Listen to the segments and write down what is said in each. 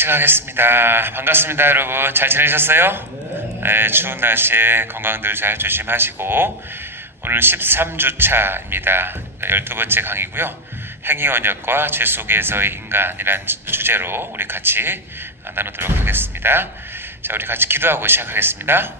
시작하겠습니다. 반갑습니다, 여러분. 잘 지내셨어요? 네. 네, 추운 날씨에 건강들 잘 조심하시고, 오늘 13주차입니다. 12번째 강의고요. 행위원역과 죄 속에서의 인간이란 주제로 우리 같이 나누도록 하겠습니다. 자, 우리 같이 기도하고 시작하겠습니다.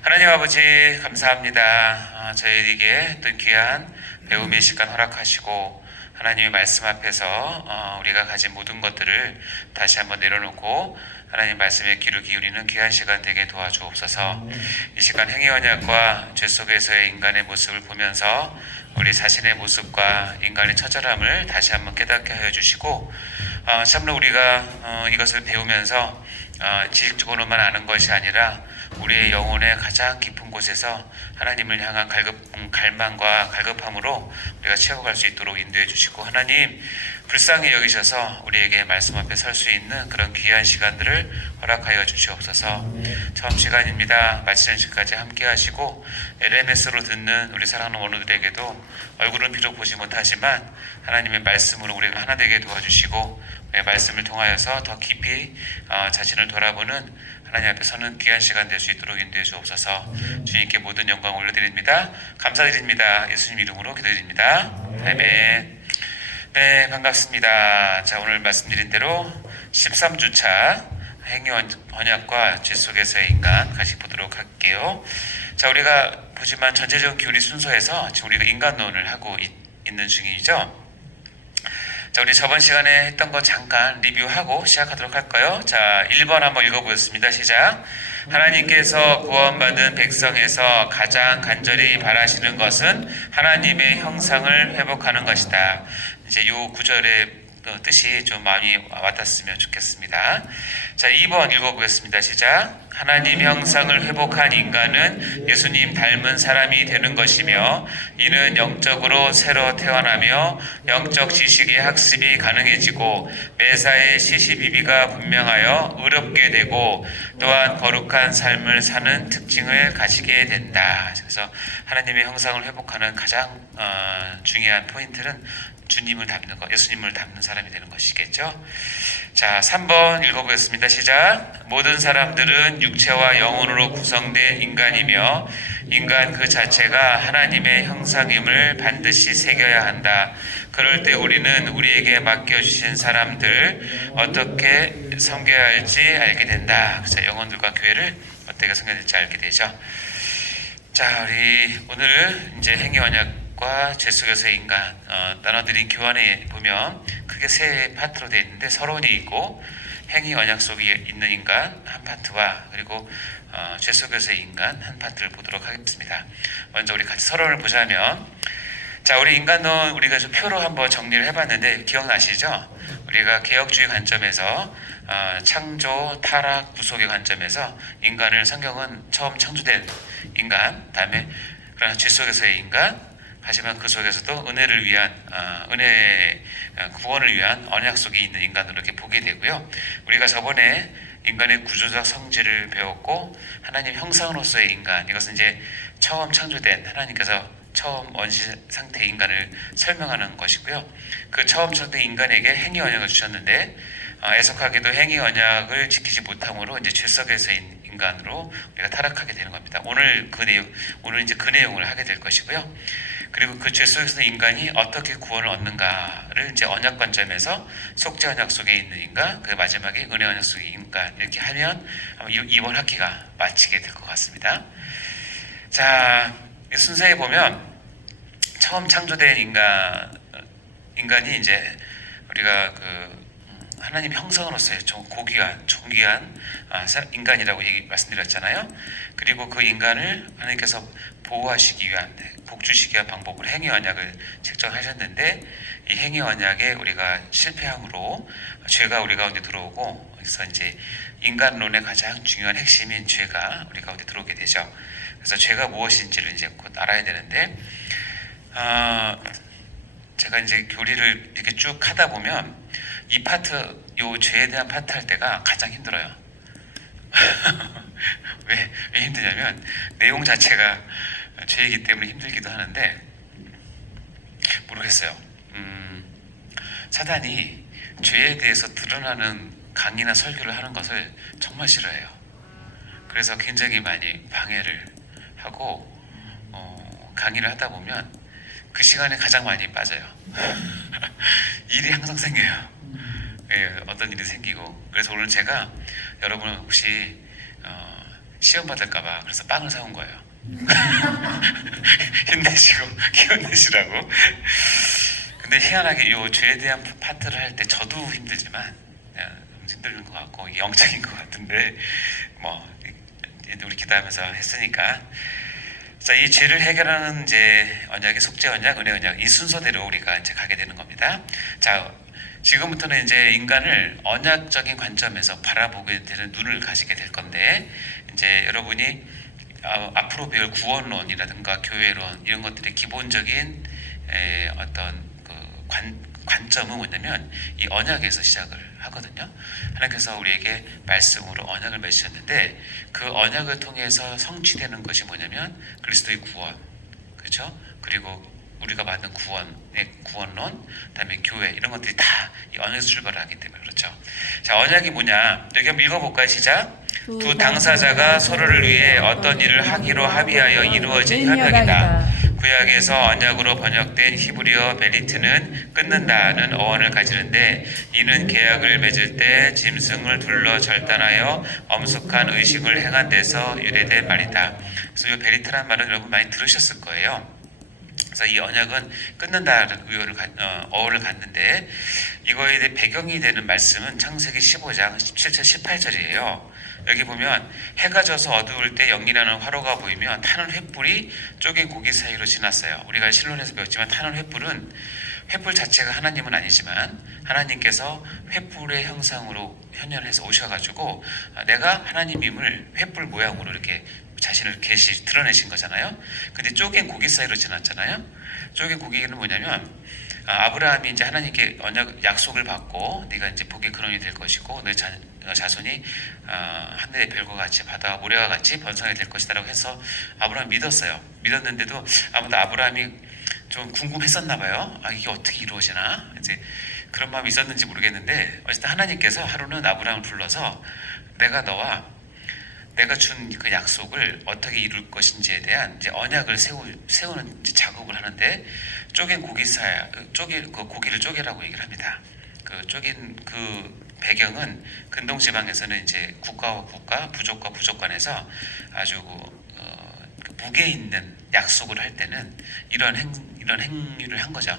하나님 아버지, 감사합니다. 저희에게 또 귀한 배움의 시간 허락하시고, 하나님의 말씀 앞에서 우리가 가진 모든 것들을 다시 한번 내려놓고 하나님 말씀에 귀를 기울이는 귀한 시간 되게 도와주옵소서. 이 시간 행위언약과 죄 속에서의 인간의 모습을 보면서 우리 자신의 모습과 인간의 처절함을 다시 한번 깨닫게 하여 주시고, 참으로 우리가 이것을 배우면서 지식적으로만 아는 것이 아니라 우리의 영혼의 가장 깊은 곳에서 하나님을 향한 갈망과 갈급함으로 우리가 채워갈 수 있도록 인도해 주시고, 하나님 불쌍히 여기셔서 우리에게 말씀 앞에 설 수 있는 그런 귀한 시간들을 허락하여 주시옵소서. 처음 시간입니다. 마치는 시간까지 함께 하시고, LMS로 듣는 우리 사랑하는 원우들에게도 얼굴은 비록 보지 못하지만 하나님의 말씀으로 우리가 하나 되게 도와주시고, 말씀을 통하여서 더 깊이 자신을 돌아보는 하나님 앞에 서는 귀한 시간 될 수 있도록 인도해 주옵소서. 주님께 모든 영광 올려드립니다. 감사드립니다. 예수님 이름으로 기도드립니다. 아멘. 네, 반갑습니다. 자, 오늘 말씀드린 대로 13주차 행위언약과 죄 속에서의 인간 같이 보도록 할게요. 자, 우리가 보지만 전체적인 교리 순서에서 지금 우리가 인간론을 하고 있는 중이죠. 자, 우리 저번 시간에 했던 거 잠깐 리뷰하고 시작하도록 할까요? 자, 1번 한번 읽어보겠습니다. 시작. 하나님께서 구원받은 백성에서 가장 간절히 바라시는 것은 하나님의 형상을 회복하는 것이다. 이제 요 구절의 뜻이 좀 마음이 와닿았으면 좋겠습니다. 자, 2번 읽어보겠습니다. 시작. 하나님 형상을 회복한 인간은 예수님 닮은 사람이 되는 것이며, 이는 영적으로 새로 태어나며 영적 지식의 학습이 가능해지고 매사에 시시비비가 분명하여 의롭게 되고 또한 거룩한 삶을 사는 특징을 가지게 된다. 그래서 하나님의 형상을 회복하는 가장 중요한 포인트는 주님을 닮는 것, 예수님을 닮는 사람이 되는 것이겠죠. 자, 3번 읽어보겠습니다. 시작. 모든 사람들은 육체와 영혼으로 구성된 인간이며 인간 그 자체가 하나님의 형상임을 반드시 새겨야 한다. 그럴 때 우리는 우리에게 맡겨주신 사람들 어떻게 섬겨야 할지 알게 된다. 그래서 영혼들과 교회를 어떻게 섬겨야 될지 알게 되죠. 자, 우리 오늘 이제 행위언약 죄 속에서의 인간 나눠드린 교환에 보면 크게 세 파트로 되어 있는데, 서론이 있고 행위 언약 속에 있는 인간 한 파트와 그리고 죄 속에서의 인간 한 파트를 보도록 하겠습니다. 먼저 우리 같이 서론을 보자면, 자, 우리 인간론 우리가 좀 표로 한번 정리를 해봤는데 기억나시죠? 우리가 개혁주의 관점에서 창조, 타락, 구속의 관점에서 인간을 성경은 처음 창조된 인간, 다음에 그러나 죄 속에서의 인간, 하지만 그 속에서도 은혜를 위한 구원을 위한 언약 속에 있는 인간으로 이렇게 보게 되고요. 우리가 저번에 인간의 구조적 성질을 배웠고, 하나님 형상으로서의 인간, 이것은 이제 처음 창조된 하나님께서 처음 원시 상태의 인간을 설명하는 것이고요. 그 처음 창조된 인간에게 행위 언약을 주셨는데, 애석하게도 행위 언약을 지키지 못함으로 이제 죄 속에서의 인간으로 우리가 타락하게 되는 겁니다. 오늘 이제 그 내용을 하게 될 것이고요. 그리고 그 죄 속에서 인간이 어떻게 구원을 얻는가를 이제 언약 관점에서 속죄 언약 속에 있는 인간, 그 마지막에 은혜 언약 속에 인간, 이렇게 하면 이번 학기가 마치게 될 것 같습니다. 자, 순서에 보면 처음 창조된 인간이 이제 우리가 하나님 형상으로서의 고귀한, 존귀한 인간이라고 말씀드렸잖아요. 그리고 그 인간을 하나님께서 보호하시기 위한, 복주시기 위한 방법으로 행위 언약을 책정하셨는데, 이 행위 언약에 우리가 실패함으로 죄가 우리 가운데 들어오고, 그래서 이제 인간론의 가장 중요한 핵심인 죄가 우리 가운데 들어오게 되죠. 그래서 죄가 무엇인지를 이제 곧 알아야 되는데, 제가 이제 교리를 이렇게 쭉 하다 보면 이 파트, 요 죄에 대한 파트 할 때가 가장 힘들어요. 왜 힘드냐면 내용 자체가 죄이기 때문에 힘들기도 하는데, 모르겠어요. 사단이 죄에 대해서 드러나는 강의나 설교를 하는 것을 정말 싫어해요. 그래서 굉장히 많이 방해를 하고 강의를 하다 보면 그 시간에 가장 많이 빠져요. 일이 항상 생겨요. 예, 어떤 일이 생기고. 그래서 오늘 제가 여러분 혹시 시험 받을까봐 그래서 빵을 사온 거예요. 힘내시고 기운 내시라고. 근데 희한하게 이 죄에 대한 파트를 할 때 저도 힘들지만 힘든 것 같고 이게 영적인 것 같은데 뭐 우리 기도하면서 했으니까 자, 이 죄를 해결하는 이제 언약이 속죄 언약, 은혜 언약 이 순서대로 우리가 이제 가게 되는 겁니다. 자, 지금부터는 이제 인간을 언약적인 관점에서 바라보게 되는 눈을 가지게 될 건데 이제 여러분이 앞으로 배울 구원론이라든가 교회론 이런 것들의 기본적인 어떤 그 관점은 뭐냐면 이 언약에서 시작을 하거든요. 하나님께서 우리에게 말씀으로 언약을 맺으셨는데 그 언약을 통해서 성취되는 것이 뭐냐면 그리스도의 구원, 그렇죠? 그리고 우리가 받는 구원의 구원론, 그다음에 교회 이런 것들이 다 이 언약에서 출발을 하기 때문에 그렇죠. 자, 언약이 뭐냐? 여기 한번 읽어볼까요? 시작. 두 당사자가 서로를 위해 어떤 일을 하기로 합의하여 이루어진 협약이다. 구약에서 언약으로 번역된 히브리어 베리트는 끊는다는 어원을 가지는데 이는 계약을 맺을 때 짐승을 둘러 절단하여 엄숙한 의식을 행한 데서 유래된 말이다. 그래서 이 베리트란 말은 여러분 많이 들으셨을 거예요. 그래서 이 언약은 끊는다는 어원을 갖는데 이거에 대해 배경이 되는 말씀은 창세기 15장 17절 18절이에요. 여기 보면 해가 져서 어두울 때 연기나는 화로가 보이면 타는 횃불이 쪼갠 고기 사이로 지났어요. 우리가 실론에서 배웠지만 타는 횃불 자체가 하나님은 아니지만 하나님께서 횃불의 형상으로 현현해서 오셔가지고 내가 하나님임을 횃불 모양으로 이렇게 자신을 드러내신 거잖아요. 근데 쪼갠 고기 사이로 지났잖아요. 쪼갠 고기는 뭐냐면 아브라함이 이제 하나님께 언약 약속을 받고 네가 이제 복의 근원이 될 것이고 내 자손이 하늘의 별과 같이 바다와 모래와 같이 번성이 될 것이다라고 해서 아브라함이 믿었어요. 믿었는데도 아무도 아브라함이 좀 궁금했었나 봐요. 이게 어떻게 이루어지나 이제 그런 마음이 있었는지 모르겠는데 어쨌든 하나님께서 하루는 아브라함을 불러서 내가 준 그 약속을 어떻게 이룰 것인지에 대한 이제 언약을 세우는 이제 작업을 하는데 쪼갠 그 고기를 쪼개라고 얘기를 합니다. 그 쪼갠 그 배경은 근동 지방에서는 이제 국가와 국가, 부족과 부족 간에서 아주 무게 있는 약속을 할 때는 이런 행위를 한 거죠.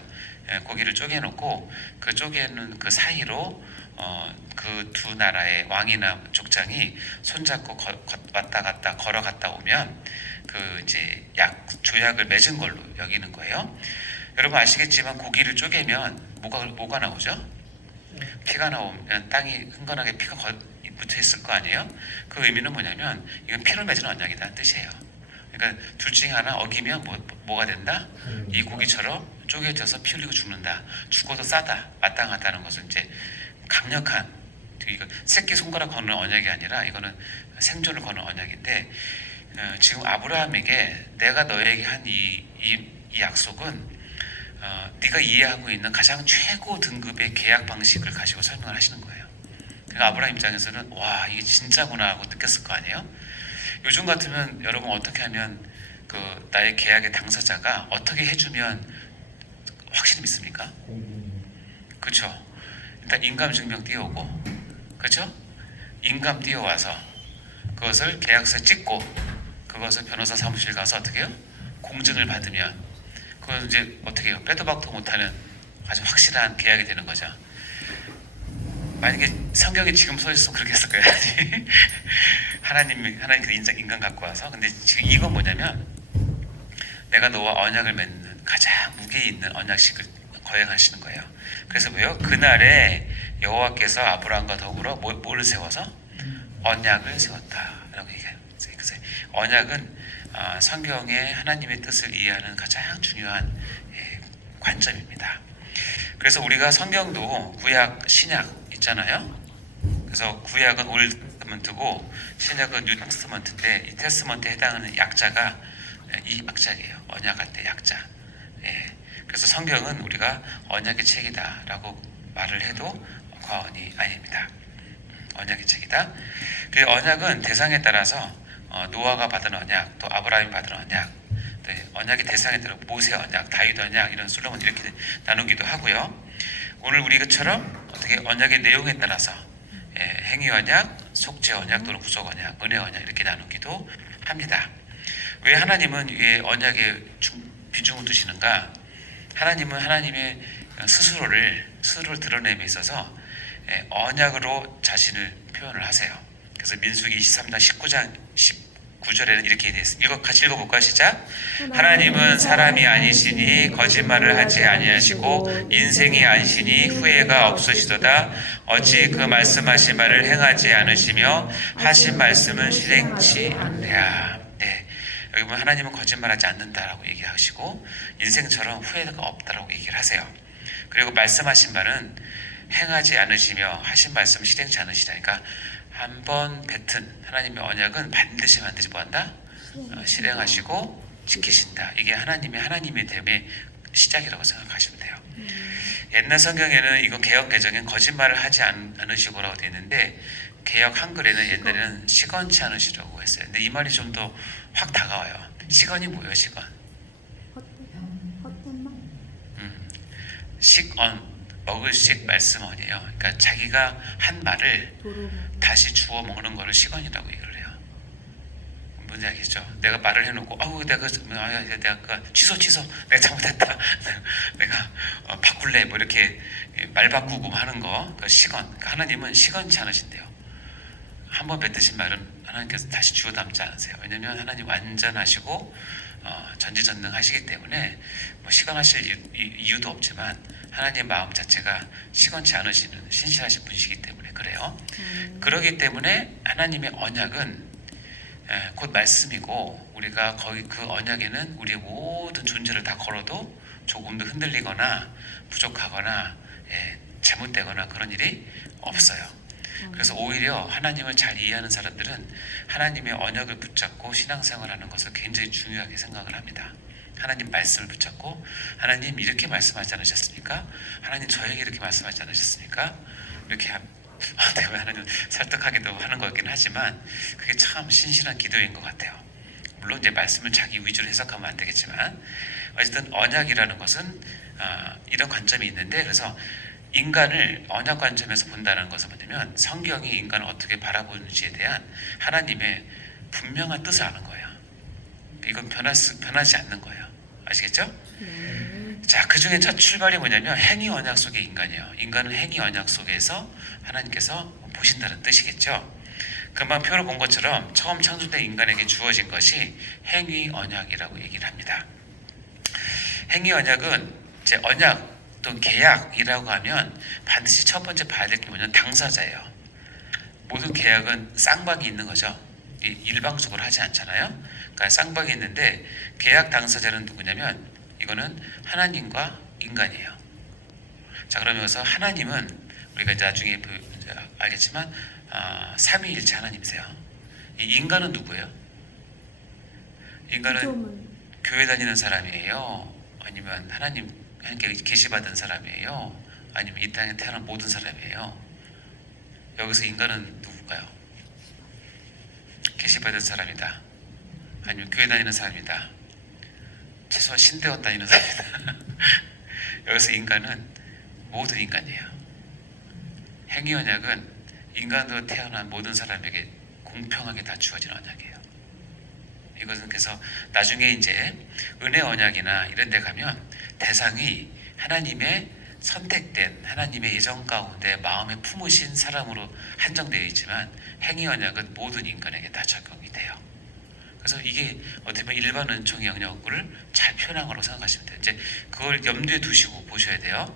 고기를 쪼개놓고 그 쪼개는 그 사이로 그 두 나라의 왕이나 족장이 손잡고 왔다 갔다 걸어갔다 오면 그 이제 조약을 맺은 걸로 여기는 거예요. 여러분 아시겠지만 고기를 쪼개면 뭐가 나오죠? 피가 나오면 땅이 흥건하게 피가 묻혀 있을 거 아니에요? 그 의미는 뭐냐면 이건 피를 맺은 언약이라는 뜻이에요. 그러니까 둘 중에 하나 어기면 뭐가 된다? 이 고기처럼 쪼개져서 피 흘리고 죽는다. 죽어도 싸다. 마땅하다는 것은 이제 강력한 이거 새끼 손가락 거는 언약이 아니라 이거는 생존을 거는 언약인데 지금 아브라함에게 내가 너에게 한 이 약속은 네가 이해하고 있는 가장 최고 등급의 계약 방식을 가지고 설명을 하시는 거예요. 그러니까 아브라함 입장에서는 와 이게 진짜구나 하고 느꼈을 거 아니에요. 요즘 같으면 여러분 어떻게 하면 그 나의 계약의 당사자가 어떻게 해주면 확실히 믿습니까? 그렇죠. 일단 인감 증명 띄워오고 그렇죠? 인감 띄워와서 그것을 계약서에 찍고 그것을 변호사 사무실 가서 어떻게 해요? 공증을 받으면 그건 이제 어떻게 해요? 빼도 박도 못하는 아주 확실한 계약이 되는 거죠. 만약에 성경이 지금 써있으면 그렇게 했을 거예요. 하나님 그 인간 갖고 와서. 근데 지금 이건 뭐냐면 내가 너와 언약을 맺는 가장 무게 있는 언약식을 거행하시는 거예요. 그래서 왜요? 그날에 여호와께서 아브라함과 더불어 뭐를 세워서 언약을 세웠다라고 얘기해요. 그래서 언약은 성경의 하나님의 뜻을 이해하는 가장 중요한 관점입니다. 그래서 우리가 성경도 구약, 신약 있잖아요. 그래서 구약은 올드 테스트먼트고 신약은 뉴 테스트먼트인데 이 테스트먼트에 해당하는 약자가 이 약자예요. 언약할 때 약자. 그래서 성경은 우리가 언약의 책이다라고 말을 해도 과언이 아닙니다. 언약의 책이다. 그 언약은 대상에 따라서 노아가 받은 언약, 또 아브라함이 받은 언약, 또 언약의 대상에 따라 모세 언약, 다윗 언약, 이런 솔로몬 이렇게 나누기도 하고요. 오늘 우리처럼 어떻게 언약의 내용에 따라서 행위 언약, 속죄 언약 또는 구속 언약, 은혜 언약 이렇게 나누기도 합니다. 왜 하나님은 이 언약에 비중을 두시는가? 하나님은 하나님의 스스로를 드러냄에 있어서 언약으로 자신을 표현을 하세요. 그래서 민수기 23장 19절에는 이렇게 되어 있습니다. 같이 읽어볼까요? 시작. 하나님은 사람이 아니시니 거짓말을 하지 아니하시고 인생이 아니시니 후회가 없으시도다. 어찌 그 말씀하신 말을 행하지 않으시며 하신 말씀은 실행치 않으랴. 네, 여기 보면 하나님은 거짓말하지 않는다라고 얘기하시고 인생처럼 후회가 없다라고 얘기를 하세요. 그리고 말씀하신 말은 행하지 않으시며 하신 말씀 실행치 않으시다니까, 한번 뱉은 하나님의 언약은 반드시 뭐한다? 실행하시고 지키신다. 이게 하나님의 됨의 시작이라고 생각하시면 돼요. 옛날 성경에는 이거 개역 개정엔 거짓말을 하지 않으시고라고 되어 있는데, 개역 한글에는 옛날에는 시건치 않으시라고 했어요. 근데 이 말이 좀 더 확 다가와요. 시건이 뭐예요? 시건. 식언, 먹을식 말씀언이에요. 그러니까 자기가 한 말을 다시 주워 먹는 거를 시건이라고 얘기를 해요. 뭔지 알겠죠? 내가 말을 해놓고 내가 취소 내가 잘못했다 내가 바꿀래 뭐 이렇게 말 바꾸고 하는 거, 그 시건. 그러니까 하나님은 시건치 않으신대요. 한번 뱉으신 말은 하나님께서 다시 주워 담지 않으세요. 왜냐하면 하나님 완전하시고 전지전능하시기 때문에 뭐 시건하실 이유도 없지만 하나님의 마음 자체가 시건치 않으시는 신실하신 분이시기 때문에 그래요. 그러기 때문에 하나님의 언약은 곧 말씀이고, 우리가 거기 그 언약에는 우리의 모든 존재를 다 걸어도 조금도 흔들리거나 부족하거나 잘못되거나 그런 일이 없어요. 그래서 오히려 하나님을 잘 이해하는 사람들은 하나님의 언약을 붙잡고 신앙생활하는 것을 굉장히 중요하게 생각을 합니다. 하나님 말씀을 붙잡고, 하나님 이렇게 말씀하지 않으셨습니까? 하나님 저에게 이렇게 말씀하지 않으셨습니까? 이렇게 내가 하나님 설득하기도 하는 거긴 하지만 그게 참 신실한 기도인 것 같아요. 물론 이제 말씀을 자기 위주로 해석하면 안 되겠지만, 어쨌든 언약이라는 것은 이런 관점이 있는데, 그래서 인간을 언약 관점에서 본다는 것은 뭐냐면 성경이 인간을 어떻게 바라보는지에 대한 하나님의 분명한 뜻을 아는 거예요. 이건 변하지 않는 거예요. 아시겠죠? 자, 그 중에 첫 출발이 뭐냐면 행위 언약 속의 인간이에요. 인간은 행위 언약 속에서 하나님께서 보신다는 뜻이겠죠. 금방 표로 본 것처럼 처음 창조된 인간에게 주어진 것이 행위 언약이라고 얘기를 합니다. 행위 언약은 이제 언약 또 계약이라고 하면 반드시 첫 번째 봐야 될 게 뭐냐면 당사자예요. 모든 계약은 쌍방이 있는 거죠. 일방적으로 하지 않잖아요. 그러니까 쌍방이 있는데, 계약 당사자는 누구냐면 이거는 하나님과 인간이에요. 자, 그러면서 하나님은 우리가 이제 나중에 이제 알겠지만 삼위일체 하나님이세요. 이 인간은 누구예요? 인간은 교회 다니는 사람이에요? 아니면 하나님께 계시받은 사람이에요? 아니면 이 땅에 태어난 모든 사람이에요? 여기서 인간은 누굴까요? 계시받은 사람이다. 아니면 교회 다니는 사람이다. 최소한 신대원 다니는 사람이다. 여기서 인간은 모든 인간이에요. 행위 언약은 인간으로 태어난 모든 사람에게 공평하게 다 주어진 언약이에요. 이것은 그래서 나중에 이제 은혜 언약이나 이런 데 가면 대상이 하나님의 선택된 하나님의 예정 가운데 마음에 품으신 사람으로 한정되어 있지만, 행위 언약은 모든 인간에게 다 적용이 돼요. 그래서 이게 어떻게 보면 일반 은총의 영역을 잘 표현한 거라고 생각하시면 돼요. 이제 그걸 염두에 두시고 보셔야 돼요.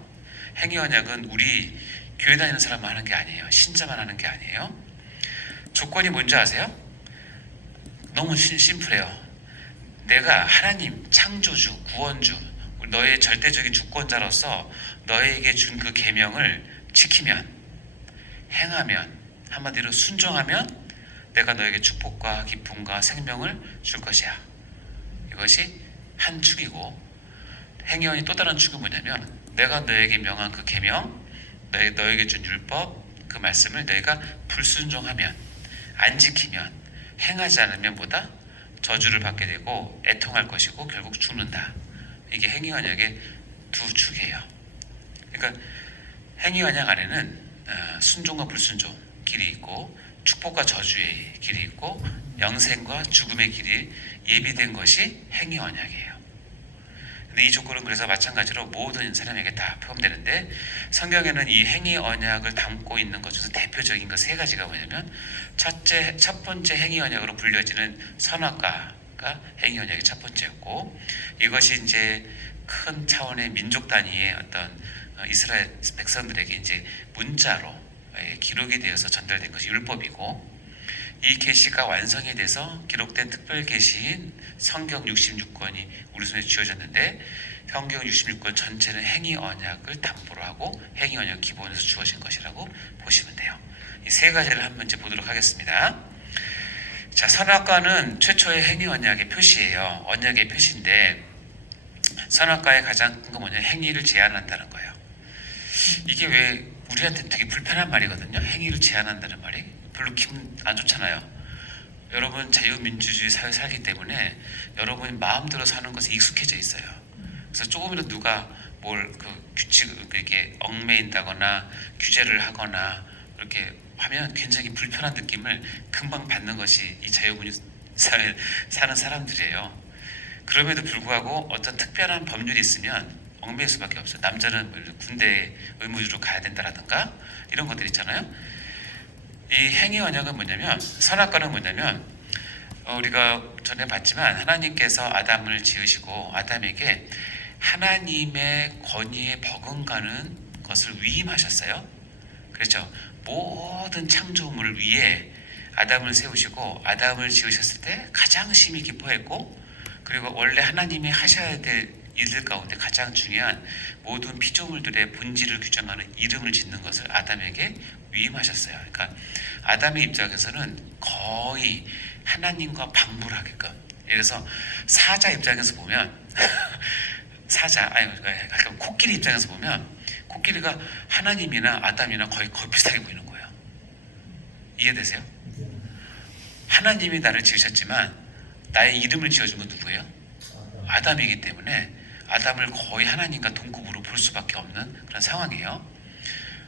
행위 언약은 우리 교회 다니는 사람만 하는 게 아니에요. 신자만 하는 게 아니에요. 조건이 뭔지 아세요? 너무 심플해요. 내가 하나님 창조주, 구원주, 너의 절대적인 주권자로서 너에게 준 그 계명을 지키면, 행하면, 한마디로 순종하면 내가 너에게 축복과 기쁨과 생명을 줄 것이야. 이것이 한 축이고, 행위원이 또 다른 축은 뭐냐면 내가 너에게 명한 그 계명, 너에게 준 율법, 그 말씀을 너희가 불순종하면, 안 지키면, 행하지 않으면 뭐다? 저주를 받게 되고 애통할 것이고 결국 죽는다. 이게 행위언약의 두 축이에요. 그러니까 행위언약 안에는 순종과 불순종 길이 있고, 축복과 저주의 길이 있고, 영생과 죽음의 길이 예비된 것이 행위언약이에요. 근데 이 조건은 그래서 마찬가지로 모든 사람에게 다 포함되는데, 성경에는 이 행위언약을 담고 있는 것 중에서 대표적인 것 세 가지가 뭐냐면, 첫 번째 행위언약으로 불려지는 선악과가 행위언약의 첫 번째였고, 이것이 이제 큰 차원의 민족 단위의 어떤 이스라엘 백성들에게 이제 문자로 기록이 되어서 전달된 것이 율법이고, 이 계시가 완성이 돼서 기록된 특별 계시인 성경 66권이 우리 손에 쥐어졌는데, 성경 66권 전체는 행위 언약을 담보로 하고 행위 언약 기본에서 주어진 것이라고 보시면 돼요. 이 세 가지를 한번 이제 보도록 하겠습니다. 자, 선악과는 최초의 행위 언약의 표시예요. 언약의 표시인데, 선악과의 가장 큰 건 뭐냐? 행위를 제한한다는 거예요. 이게 왜 우리한테는 되게 불편한 말이거든요. 행위를 제한한다는 말이 별로 기분 안 좋잖아요. 여러분 자유민주주의 사회 살기 때문에 여러분이 마음대로 사는 것에 익숙해져 있어요. 그래서 조금이라도 누가 뭘 규칙 이렇게 얽매인다거나 규제를 하거나 이렇게 하면 굉장히 불편한 느낌을 금방 받는 것이 이 자유민주 사회 사는 사람들이에요. 그럼에도 불구하고 어떤 특별한 법률이 있으면 얽매일 수밖에 없어요. 남자는 군대에 의무주로 가야 된다라든가 이런 것들 있잖아요. 이 행위 언약은 뭐냐면, 선악과는 뭐냐면, 우리가 전에 봤지만 하나님께서 아담을 지으시고 아담에게 하나님의 권위에 버금가는 것을 위임하셨어요. 그렇죠. 모든 창조물 위에 아담을 세우시고, 아담을 지으셨을 때 가장 심히 기뻐했고, 그리고 원래 하나님이 하셔야 될 일들 가운데 가장 중요한 모든 피조물들의 본질을 규정하는 이름을 짓는 것을 아담에게 위임하셨어요. 그러니까 아담의 입장에서는 거의 하나님과 방불하게끔. 그래서 사자 입장에서 보면 코끼리 입장에서 보면 코끼리가 하나님이나 아담이나 거의 비슷하게 보이는 거예요. 이해되세요? 하나님이 나를 지으셨지만 나의 이름을 지어준 건 누구예요? 아담이기 때문에 아담을 거의 하나님과 동급으로 볼 수밖에 없는 그런 상황이에요.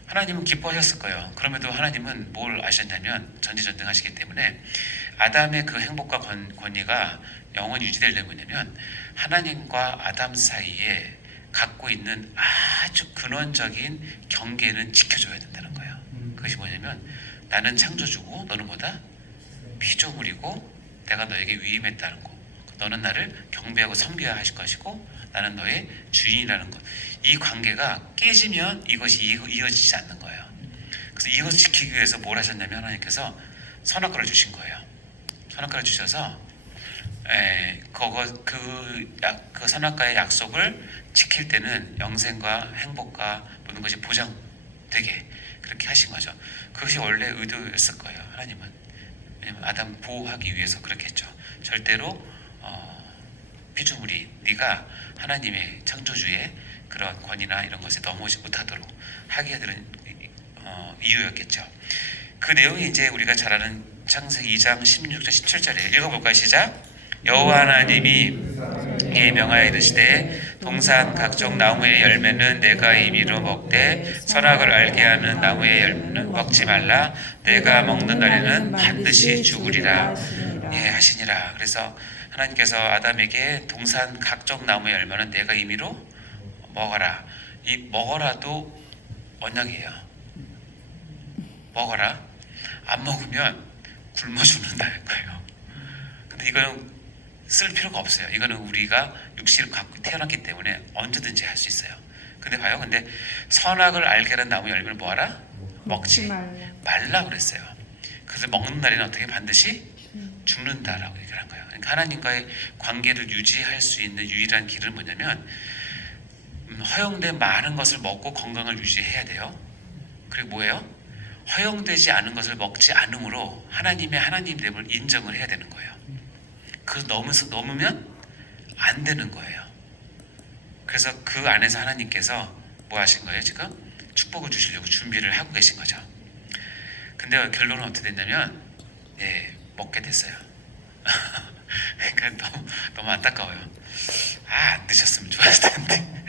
하나님은 기뻐하셨을 거예요. 그럼에도 하나님은 뭘 아셨냐면, 전지전능하시기 때문에 아담의 그 행복과 권위가 영원히 유지되려면 뭐냐면, 하나님과 아담 사이에 갖고 있는 아주 근원적인 경계는 지켜줘야 된다는 거예요. 그것이 뭐냐면, 나는 창조주고 너는 뭐다? 피조물이고 내가 너에게 위임했다는 거. 너는 나를 경배하고 섬겨야 하실 것이고 나는 너의 주인이라는 것. 이 관계가 깨지면 이것이 이어지지 않는 거예요. 그래서 이것을 지키기 위해서 뭘 하셨냐면, 하나님께서 선악과를 주신 거예요. 선악과를 주셔서 그 선악과의 약속을 지킬 때는 영생과 행복과 모든 것이 보장되게 그렇게 하신 거죠. 그것이 원래 의도였을 거예요. 하나님은. 왜냐면 아담 보호하기 위해서 그렇게 했죠. 절대로 피조물이 네가 하나님의 창조주의 그런 권위나 이런 것에 넘어오지 못하도록 하게 되는 이유였겠죠. 그 내용이 이제 우리가 잘 아는 창세기 2장 16절 17절에 읽어볼까요? 시작. 여호와 하나님이 명하여 이르시되 동산 각종 나무의 열매는 내가 임의로 먹되 선악을 알게 하는 나무의 열매는 먹지 말라. 내가 먹는 날에는 반드시 죽으리라 하시니라. 그래서 하나님께서 아담에게 동산 각종 나무의 열매는 내가 임의로 먹어라. 이 먹어라도 언약이에요. 먹어라. 안 먹으면 굶어 죽는다는 거예요. 근데 이거는 쓸 필요가 없어요. 이거는 우리가 육신을 갖고 태어났기 때문에 언제든지 할 수 있어요. 근데 봐요. 근데 선악을 알게 하는 나무 열매를 뭐하라? 먹지 말라 그랬어요. 그래서 먹는 날에는 어떻게 반드시 죽는다라고 얘기를 한 거예요. 그러니까 하나님과의 관계를 유지할 수 있는 유일한 길은 뭐냐면, 허용된 많은 것을 먹고 건강을 유지해야 돼요. 그리고 뭐예요? 허용되지 않은 것을 먹지 않음으로 하나님의 하나님됨을 인정을 해야 되는 거예요. 그 넘으면 안 되는 거예요. 그래서 그 안에서 하나님께서 뭐 하신 거예요? 지금 축복을 주시려고 준비를 하고 계신 거죠. 근데 결론은 어떻게 됐냐면 예, 먹게 됐어요. 그러니까 너무 안타까워요. 안 드셨으면 좋았을 텐데.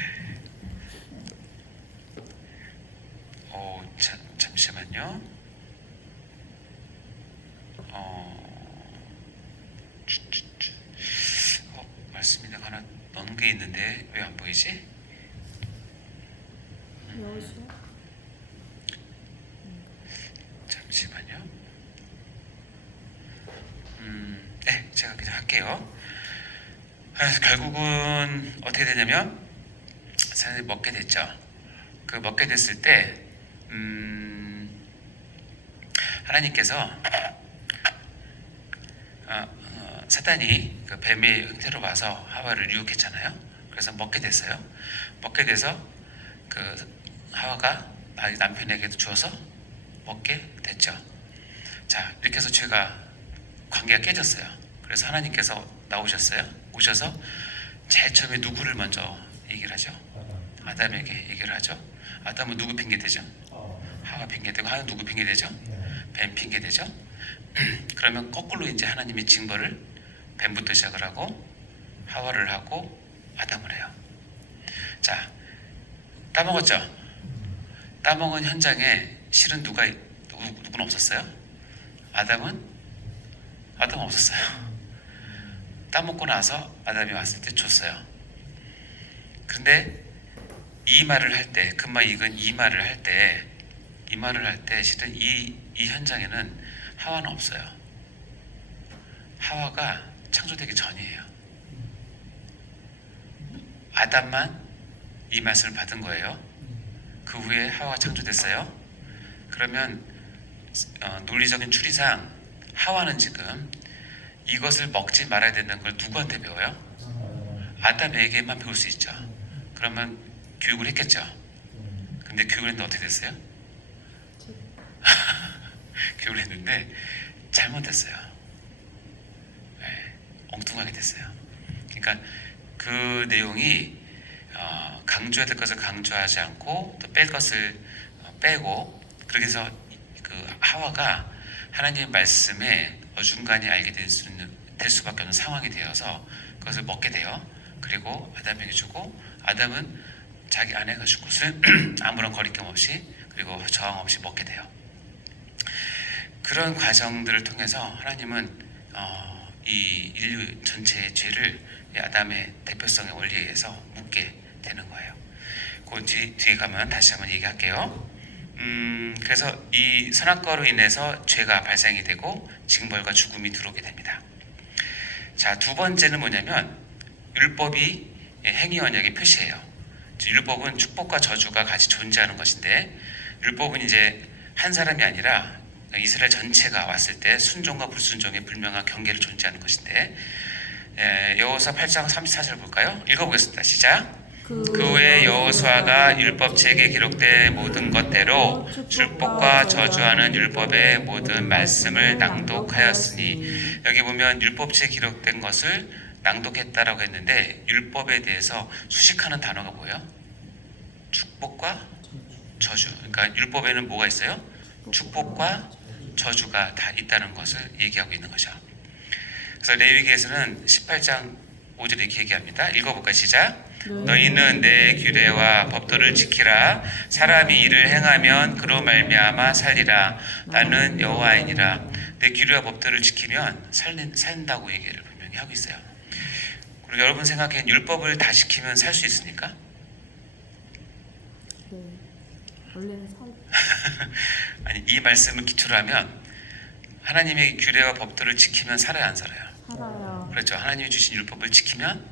잠시만요. 말씀이 내가 하나 넣은 게 있는데 왜 안 보이지? 잠시만요. 네, 제가 그냥 할게요. 그래서 결국은 어떻게 되냐면 사실 먹게 됐죠. 그 먹게 됐을 때 하나님께서 사단이 그 뱀의 형태로 와서 하와를 유혹했잖아요. 그래서 먹게 됐어요. 먹게 돼서 그 하와가 남편에게도 주어서 먹게 됐죠. 자, 이렇게 해서 관계가 깨졌어요. 그래서 하나님께서 나오셨어요. 오셔서 제일 처음에 누구를 먼저 얘기를 하죠? 아담에게 얘기를 하죠. 아담은 누구 핑계대죠? 하와 핑계대고, 하와는 누구 핑계대죠? 뱀 핑계대죠. 그러면 거꾸로 이제 하나님이 징벌을 뱀부터 시작을 하고 하와를 하고 아담을 해요. 자, 따먹었죠? 따먹은 현장에 실은 누구는 없었어요? 아담은 없었어요. 따먹고 나서 아담이 왔을 때 줬어요. 그런데 이 말을 할 때, 금마 익은 이 말을 할 때 실은 이 현장에는 하와는 없어요. 하와가 창조되기 전이에요. 아담만 이 말씀을 받은 거예요. 그 후에 하와가 창조됐어요. 그러면 논리적인 추리상 하와는 지금 이것을 먹지 말아야 된다는 걸 누구한테 배워요? 아담에게만 배울 수 있죠. 그러면 교육을 했겠죠. 근데 교육을 했는데 어떻게 됐어요? 교육을 했는데 잘못됐어요. 네, 엉뚱하게 됐어요. 그러니까 그 내용이 강조해야 될 것을 강조하지 않고 또 뺄 것을 빼고, 그렇게 해서 그 하와가 하나님의 말씀에 어중간히 알게 될 수밖에 없는 상황이 되어서 그것을 먹게 돼요. 그리고 아담에게 주고, 아담은 자기 아내가 준 것을 아무런 거리낌 없이 그리고 저항 없이 먹게 돼요. 그런 과정들을 통해서 하나님은 이 인류 전체의 죄를 아담의 대표성의 원리에 의해서 묻게 되는 거예요. 그 뒤에 가면 다시 한번 얘기할게요. 그래서 이 선악과로 인해서 죄가 발생이 되고 징벌과 죽음이 들어오게 됩니다. 자, 두 번째는 뭐냐면 율법이 행위 언약의 표시예요. 율법은 축복과 저주가 같이 존재하는 것인데, 율법은 이제 한 사람이 아니라 이스라엘 전체가 왔을 때 순종과 불순종의 불명한 경계를 존재하는 것인데, 여호수아 8장 34절 볼까요? 읽어보겠습니다. 시작. 그 후에 여호수아가 율법책에 기록된 모든 것대로 축복과 저주하는 율법의 모든 말씀을 낭독하였으니, 여기 보면 율법책에 기록된 것을 낭독했다라고 했는데 율법에 대해서 수식하는 단어가 뭐예요? 축복과 저주. 그러니까 율법에는 뭐가 있어요? 축복과 저주가 다 있다는 것을 얘기하고 있는 거죠. 그래서 레위기에서는 18장 5절에 이렇게 얘기합니다. 읽어볼까요? 시작. 너희는 내 규례와 법도를 지키라. 사람이 이를 행하면 그로 말미암아 살리라. 나는 여호와이니라. 내 규례와 법도를 지키면 산다고 얘기를 분명히 하고 있어요. 그리고 여러분 생각엔 율법을 다 지키면 살 수 있습니까? 네. 원래는 아니, 이 말씀을 기초로 하면 하나님의 규례와 법도를 지키면 살아요, 안 살아요? 살아요. 그렇죠. 하나님이 주신 율법을 지키면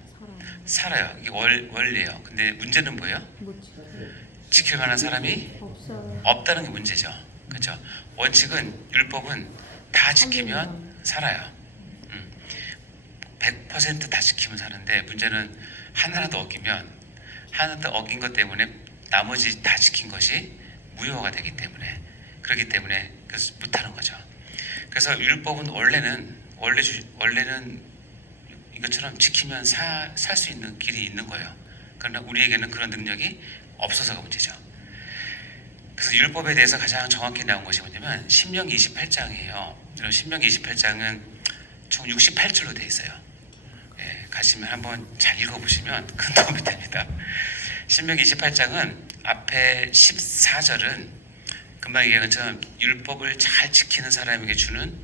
살아요. 이게 원리예요. 근데 문제는 뭐예요? 지킬 만한 사람이 없어요. 없다는 게 문제죠. 그렇죠. 원칙은 율법은 다 지키면 살아요. 100%다 지키면 사는데, 문제는 하나라도 어기면, 하나도 어긴 것 때문에 나머지 다 지킨 것이 무효가 되기 때문에, 그렇기 때문에 못하는 거죠. 그래서 율법은 원래는 이것처럼 지키면 살 수 있는 길이 있는 거예요. 그러나 우리에게는 그런 능력이 없어서가 문제죠. 그래서 율법에 대해서 가장 정확히 나온 것이 뭐냐면 신명기 28장이에요. 그럼 신명기 28장은 총 68절로 되어 있어요. 예, 가시면 한번 잘 읽어보시면 큰 도움이 됩니다. 신명기 28장은 앞에 14절은 금방 얘기한 것처럼 율법을 잘 지키는 사람에게 주는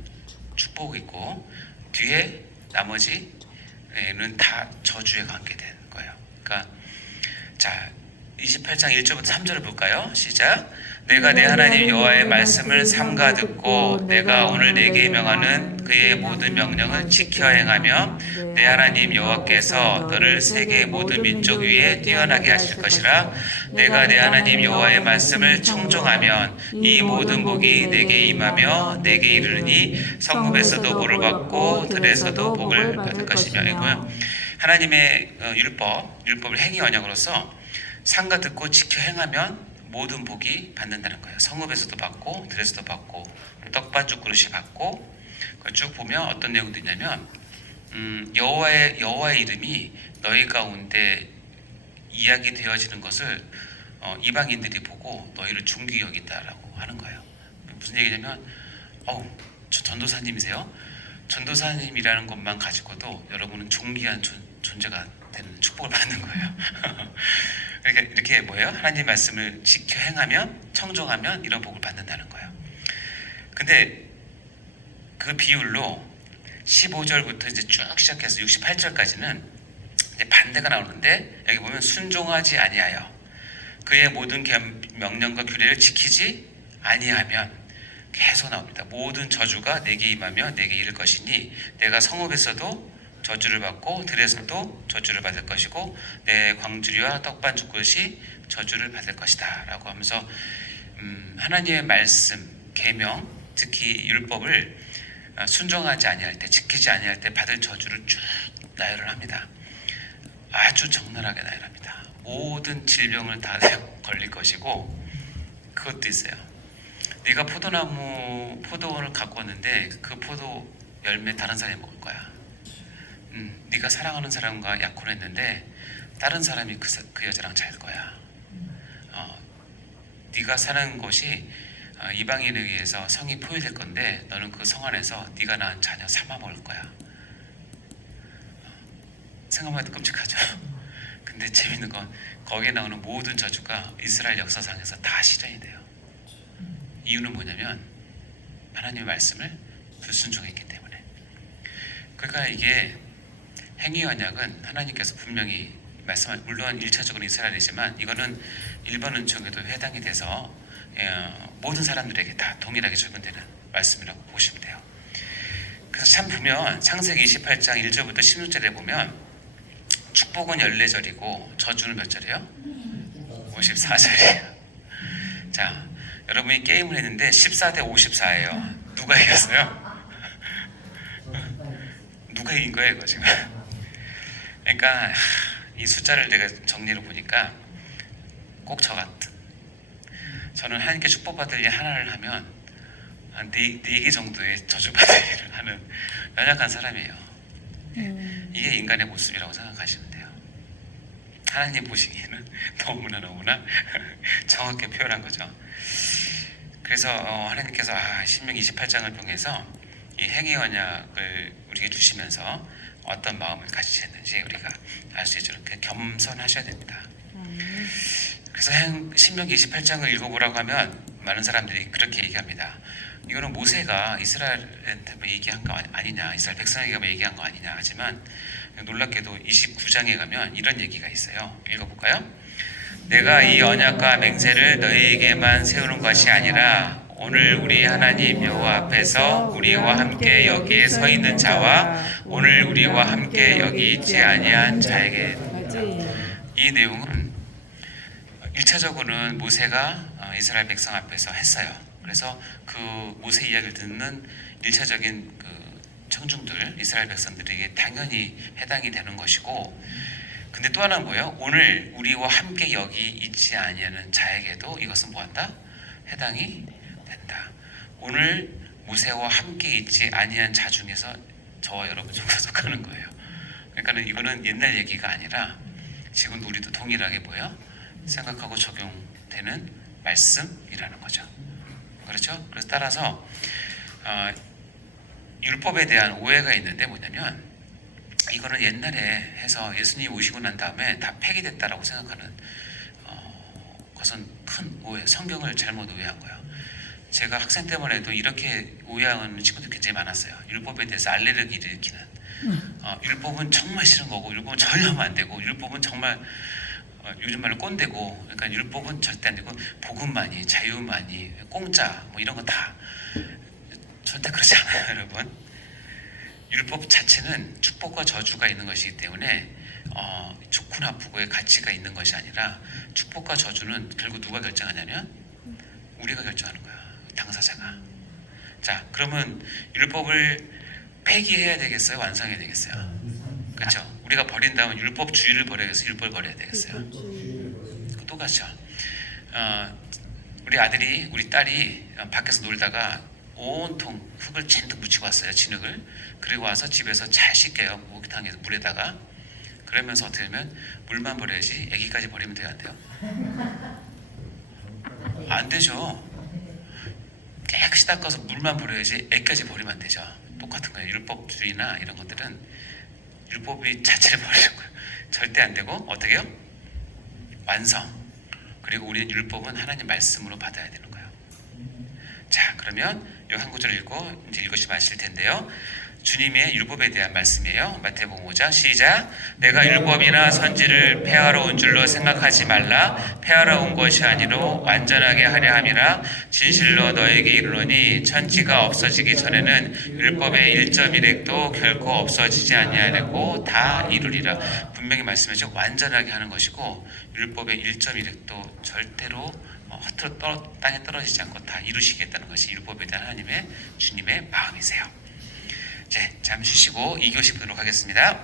축복이고, 뒤에 나머지는 다 저주에 관계된 거예요. 그러니까 자, 28장 1절부터 3절을 볼까요? 시작. 내가 내 하나님 여호와의 말씀을 삼가 듣고 내가 오늘 내게 명하는 그의 모든 명령을 지켜 행하며 내 하나님 여호와께서 너를 세계 모든 민족 위에 뛰어나게 하실 것이라. 내가 내 하나님 여호와의 말씀을 청종하면 이 모든 복이 내게 임하며 내게 이르르니 성읍에서도 복을 받고 들에서도 복을 받을 것이며. 이거는 하나님의 율법을 행위 언약으로서 삼가 듣고 지켜 행하면 모든 복이 받는다는 거예요. 성읍에서도 받고 들에서도 받고 떡반죽 그릇이 받고. 쭉 보면 어떤 내용도 있냐면 여호와의 이름이 너희 가운데 이야기되어지는 것을 이방인들이 보고 너희를 중귀히 여긴다라고 하는 거예요. 무슨 얘기냐면 저 전도사님이세요? 전도사님이라는 것만 가지고도 여러분은 존귀한 존재가 되는 축복을 받는 거예요. 그러니까 이렇게 뭐예요? 하나님 말씀을 지켜 행하면, 청종하면 이런 복을 받는다는 거예요. 근데 그 비율로 15절부터 이제 쭉 시작해서 68절까지는 이제 반대가 나오는데, 여기 보면 순종하지 아니하여 그의 모든 명령과 규례를 지키지 아니하면 계속 나옵니다. 모든 저주가 내게 임하며 내게 이를 것이니 내가 성읍에서도 저주를 받고 들에서도 저주를 받을 것이고 내 광주리와 떡반죽 그릇이 저주를 받을 것이다 라고 하면서 하나님의 말씀, 계명, 특히 율법을 순종하지 아니할 때, 지키지 아니할 때 받을 저주를 쭉 나열을 합니다. 아주 적나라하게 나열합니다. 모든 질병을 다 걸릴 것이고, 그것도 있어요. 네가 포도원을 갖고 왔는데 그 포도 열매 다른 사람이 먹을 거야. 네가 사랑하는 사람과 약혼했는데 다른 사람이 그 여자랑 잘 거야. 네가 사는 곳이 이방인에 의해서 성이 포위될 건데 너는 그 성 안에서 네가 낳은 자녀 삼아 먹을 거야. 생각만 해도 끔찍하죠. 근데 재밌는 건 거기에 나오는 모든 저주가 이스라엘 역사상에서 다 실현이 돼요. 이유는 뭐냐면 하나님의 말씀을 불순종했기 때문에. 그러니까 이게 행위 언약은 하나님께서 분명히 말씀한, 물론 1차적으로 이스라엘이지만 이거는 일반 은총에도 해당이 돼서 모든 사람들에게 다 동일하게 적용되는 말씀이라고 보시면 돼요. 그래서 참 보면 창세기 28장 1절부터 16절에 보면 축복은 14절이고 저주는 몇 절이에요? 54절이에요. 자, 여러분이 게임을 했는데 14대 54예요. 누가 이겼어요? 누가 이긴 거예요, 이거 지금? 그러니까 이 숫자를 내가 정리를 보니까 꼭 저 같은, 저는 하나님께 축복받을 일 하나를 하면 한 4개 정도의 저주받을 일을 하는 연약한 사람이에요. 이게 인간의 모습이라고 생각하시면 돼요. 하나님 보시기에는 너무나 정확하게 표현한 거죠. 그래서 하나님께서 신명기 28장을 통해서 이 행위 언약을 우리에게 주시면서 어떤 마음을 가지셨는지 우리가 알 수 있도록 겸손하셔야 됩니다. 그래서 신명기 28장을 읽어보라고 하면 많은 사람들이 그렇게 얘기합니다. 이거는 모세가 이스라엘한테 얘기한 거 아니냐, 이스라엘 백성에게 얘기한 거 아니냐. 하지만 놀랍게도 29장에 가면 이런 얘기가 있어요. 읽어볼까요? 내가 이 언약과 맹세를 너희에게만 세우는 것이 아니라 오늘 우리 하나님 여호와 앞에서 우리와 함께 여기에 서 있는 자와 오늘 우리와 함께 여기 있지 아니한 자에게. 이 내용은 1차적으로는 모세가 이스라엘 백성 앞에서 했어요. 그래서 그 모세 이야기를 듣는 1차적인 그 청중들, 이스라엘 백성들에게 당연히 해당이 되는 것이고, 근데 또 하나는 뭐예요? 오늘 우리와 함께 여기 있지 아니하는 자에게도 이것은 뭐한다? 해당이 된다. 오늘 모세와 함께 있지 아니한 자 중에서 저와 여러분 좀 속하는 거예요. 그러니까는 이거는 옛날 얘기가 아니라 지금 우리도 동일하게 뭐예요? 생각하고 적용되는 말씀이라는 거죠. 그렇죠? 그래서 따라서 율법에 대한 오해가 있는데 뭐냐면 이거는 옛날에 해서 예수님 오시고 난 다음에 다 폐기됐다라고 생각하는 것은 큰 오해, 성경을 잘못 오해한 거예요. 제가 학생 때만 해도 이렇게 오해하는 친구들 굉장히 많았어요. 율법에 대해서 알레르기를 일으키는 율법은 정말 싫은 거고 율법은 전혀 하면 안 되고 율법은 정말 요즘 말로 꼰대고 그러니까 율법은 절대 안 되고 복음만이 자유만이 공짜 뭐 이런 거 다 절대 그렇지 않아요. 여러분 율법 자체는 축복과 저주가 있는 것이기 때문에 좋고 나쁘고의 가치가 있는 것이 아니라 축복과 저주는 결국 누가 결정하냐면 우리가 결정하는 거야. 당사자가. 자, 그러면 율법을 폐기해야 되겠어요? 완성해야 되겠어요? 그렇죠? 우리가 버린다면 율법주의를 버려야겠어요? 율법을 버려야 되겠어요? 똑같죠. 우리 아들이 우리 딸이 밖에서 놀다가 온통 흙을 잔뜩 묻히고 왔어요. 진흙을. 그리고 와서 집에서 잘 씻게요. 목욕탕에서 물에다가. 그러면서 어떻게 하면 물만 버려야지 애기까지 버리면 돼요? 안 돼요? 안 되죠. 깨끗이 닦아서 물만 버려야지 애까지 버리면 안 되죠. 똑같은 거예요. 율법주의나 이런 것들은 율법이 자체를 버리는 거예요. 절대 안 되고 어떻게 해요? 완성. 그리고 우리는 율법은 하나님 말씀으로 받아야 되는 거예요. 자, 그러면 이 한 구절을 읽고 이제 읽으시면 아실 텐데요. 주님의 율법에 대한 말씀이에요. 마태복음 5장 시작. 내가 율법이나 선지를 폐하러 온 줄로 생각하지 말라. 폐하러 온 것이 아니로 완전하게 하려 함이라. 진실로 너에게 이르노니 천지가 없어지기 전에는 율법의 1.1획도 결코 없어지지 아니하려고 다 이루리라. 분명히 말씀하죠. 완전하게 하는 것이고 율법의 1.1획도 절대로 허투루 땅에 떨어지지 않고 다 이루시겠다는 것이 율법에 대한 하나님의 주님의 마음이세요. 이제 잠시 쉬고 2교시 보도록 하겠습니다.